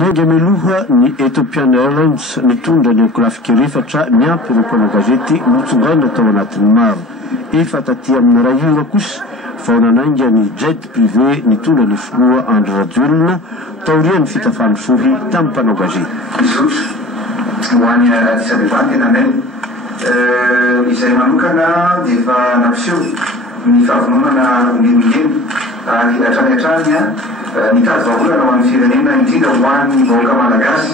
Niangy meloha ny Ethiopian Airlines mitondra ny grafika efatra miampy ireo mpanao gazety notsongaina tao anatin'ny maro. Efa taty amin'ny rayura kosa vao nanainga ny jet privé nitondra ny filoha Andry Rajoelina taorian'ny fitafany sohy tamin'ny mpanao gazety. Ho an'ny Addis Abeba tena nay izay manokana dia efa nampiseho ny fahavononana omenimeny ary hatrany hatrany nitady vahaolana ho an'ny firenena indrindra ho an'ny vahoaka malagasy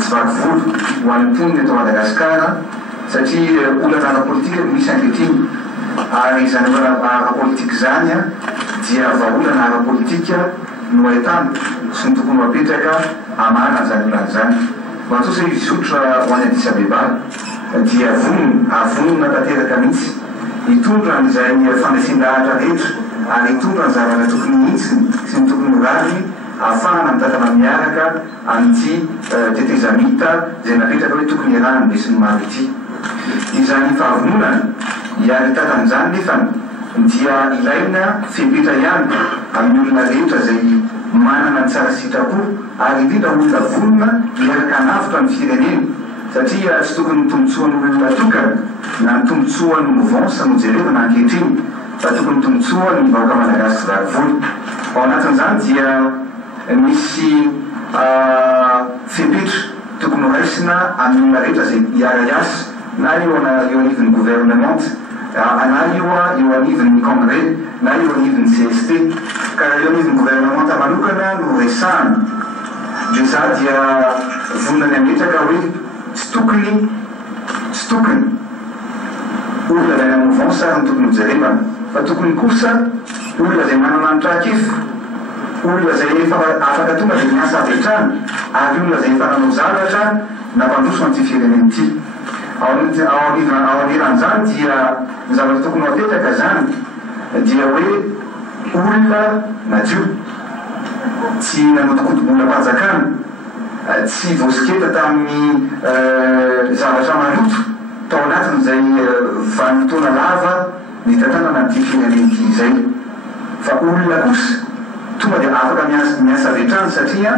tsy vaky volo ho an'ny mponina eto Madagasikara satria olana ara-politika no misy ankehitriny ary izany ara-politika zany dia vahaolana ara-politika no ahitana sy ny tokony mapetraka amana zany olana zany. Matoa hoe izotra ho an'ny Addis Abeba dia avonona tanteraka mihitsy hitondra an'izay fanasindahatra rehetra ary hitondra ny zavatra tokony mihitsiny sy ny tokony rariny ahafahana mitantana miaraka amin'ity tetezamita izay napetraka hoe tokony iarahana be sy ny maro ity. Izany fahavononana iary tantan'izany nefa dia ilaina fepetra ihany amin'ny olona rehetra izay manana ny tsara sitrapo ary indrindra olona vonona miaraka navitra ny firenena satria tsy tokony nytombotsoan'ny olona tokana na nytombotsoan'ny mouvance no jerevana ankehitriny fa tokony tombotsoan'ny vahoaka malagasy vaky volo. Ao anatin'izany dia misy fepetra tokony raisina amin'ny olona rehetra izay iara-iasa na eo anivon'ny gouvernement na eo anivon'ny congrès na eo anivon'ny CST ka eo anivon'ny gouvernement manokana no resahana dia za dia vonona ny ametraka hoe tsy tokony olona ilay na mouvance ary ny tokony hojerevana fa tokony kosa olona izay manananitra akefo olona izay efa afaka tonga dia miasa avetrany ary olona izay efa nanao zavatra nampandroso an'ity firenena ity. Ao aniran'izany dia ny zavatra tokony mapetraka zany dia hoe olona madio tsy nanotokotobolam-panjakana tsy voasiketa tamin'ny zavatra maloto tao anatin'izay vanim-potoana lava ny tantanana an'ity firenena ity izay fa olona kosa tonga dia afaka miasa avetrany satria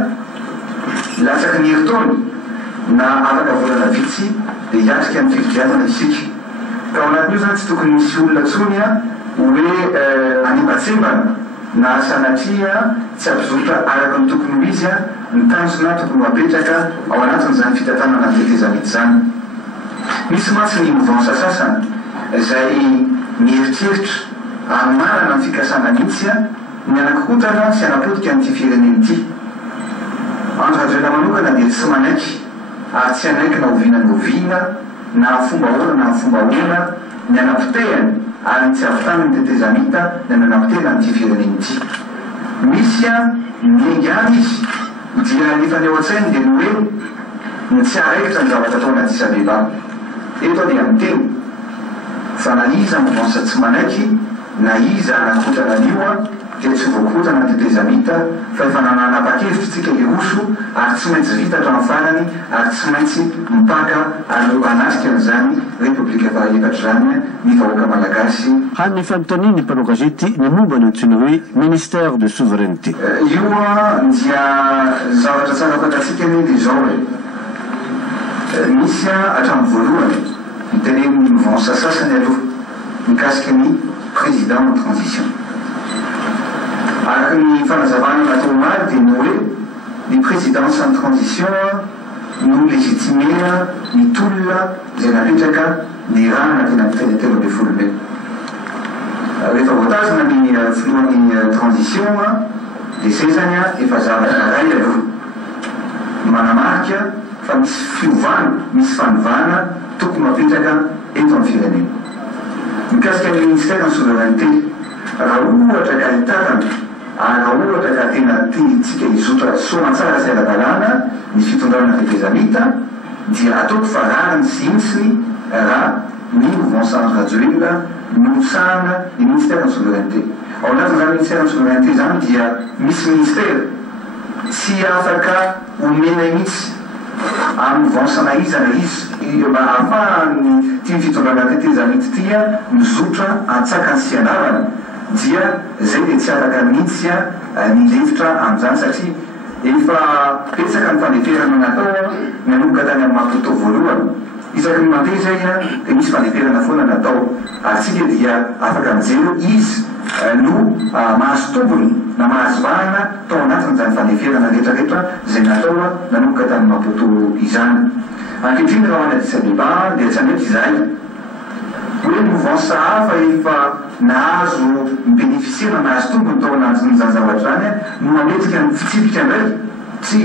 latsaky ny herintaona na afaka volana vitsy dia hiatrika ny fividianana isika. Ka ao anatin'io zany tsy tokony misy olona tsony hoe animbatsembana na sanatria tsy ampizotra araka ny tokony ho izy ny tanjona tokony mapetraka ao anatin'izany fitantanana ny tetezamity zany. Misy matsy ny mouvance sasany izay mieritreritra ary manana ny fikasana mihitsy ny anankokotana sy anapotika n'ity firenena ity. Andry Rajoelina manokana dia tsy manaiky ary tsy anaiky na oviana ny oviana na fomba ona na fomba ona ny anapotehany ary ny tsy avitany ny tetezamita ny nanapotehana n'ity firenena ity. Misy miaingany izy dia nefa ny eo an-tsainy dia ny hoe ny tsy araikitra ny zavatra tao Addis Abeba. Eto dia miteny fa na iza mouvance tsy manaiky na iza anakotana an'io dia tsy voakotana ny tetezamita fa efa nanapa-kevitra tsika leroso ary tsy maintsy vita hatramin'ny farany ary tsy maintsy mipaka ary anasika an'izany repoblika fahaefatra zany ny vahoaka malagasy. Hany fanontaniany ny mpanao gazety ny momba ny antsoina hoe ministère de souveraineté. Io dia zavatra tsara fantatsika ny dia zao misy hatramin'ny voalohany mitenen'ny mouvance sasany aloha mikasika ny président en transition. Araky ny fanazavana natao maro dia ny hoe ny présidence en transition no légitimena ny tolona izay napetraka ny raha natena miteny telo amby folo be. Rehefa voatazana ny filohan'ny transition dia zay zany efa zavatra ray aloha manamarika fa misy fiovana misy fanovana tokony mapetraka eto amin'ny firenena. Mikasika ny ministère en souveraineté raha ohatra ka hitatana ary raha ohatra ka tena tiantsika hizotra soamantsara sy ara-dalàna ny fitondrana tetezamita dia ataoko fa rariny sy intsiny raha ny mouvance Andry Rajoelina nosahana ny ministère en souveraineté. Ao anatin'izany ministère en souveraineté zany dia misy ministère tsy afaka omena mihitsy amin'ny mouvance na izy na izy ahafahany tia fitondrana tetezamity tia mizotra antsakany sy anavana dia zay dia tsy afaka mihitsy ny levitra amin'izany satria efa petsaka ny fandeferana natao nanomboka tany amin'ny mampitotò voalohany isaky ny mandeha zay a dia misy fandeferana foana natao atsika dia afaka mijery izy no mahazo tombony na mahazo vahana tao anatiny zany fandeferana rehetrarehetra zay natao nanomboka tany mampitotò izany ankehitriny raha ho any Addis Abeba dia tsy mety izay hoe mouvance hafa efa nahazo mibénéficier nahazo tombony tao anatin'izany zavatra zany no mametrika ny fitsipika indray tsy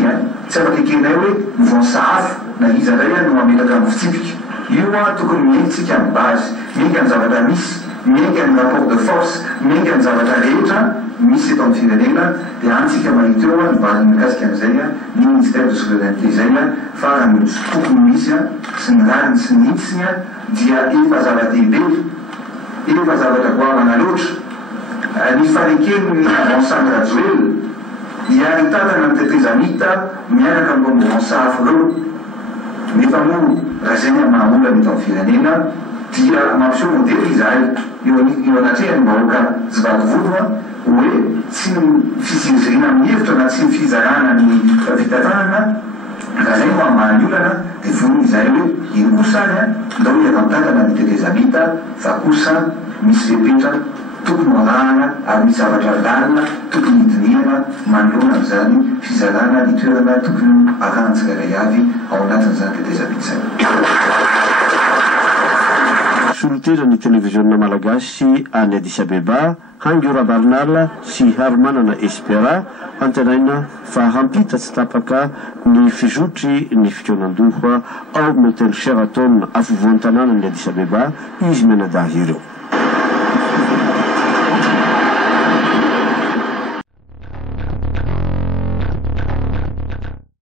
afaka ekenay hoe mouvance hafa na iza indray no mametraka amin'ny fitsipika io tokony mientsika amin'ny base mienga ny zavatra misy mienga ny rapport de force mienga ny zavatra rehetra misy eto amin'ny firenena dia antsika mahita eo ny valiny mikasika an'izay ny ministère de souveraineté zay fa raha ny tokony misy sy ny rariny sy ny hitsiny dia efa zava-dehibe efa zavatra goavana loatra ny faneken'ny Vincent Graduel dia hitatana ny tetezamita miaraka amin'ny mouvance hafa reo nefa moa raha zay mahaolana eto amin'ny firenena dia mampiseho modely izahay eo anatrehany vahoaka zavatovolo hoe tsy fizirizirina amin'ny hevitra na tsy fizarana ny fitantanana raha zay no amahany olana dia vonony izahay hoe ino kosa any ndao hiavantatana ny tetezamita fa kosa misy fepetra tokony arahana ary misy zavatra lalina tokony hidinihana manoloana amin'izany fizarana ny toerana tokony arahana tsirairay avy ao anatin'izany tetezamita zay solotera ny télévision malagasy any Addis Abeba hangy orabalinala sy hary manana espera anteraina fa hampita tsy tapaka ny fizotry ny fikonan-doha ao motel Sheraton afovoan tanàna ny Addis Abeba izy menadahy ireo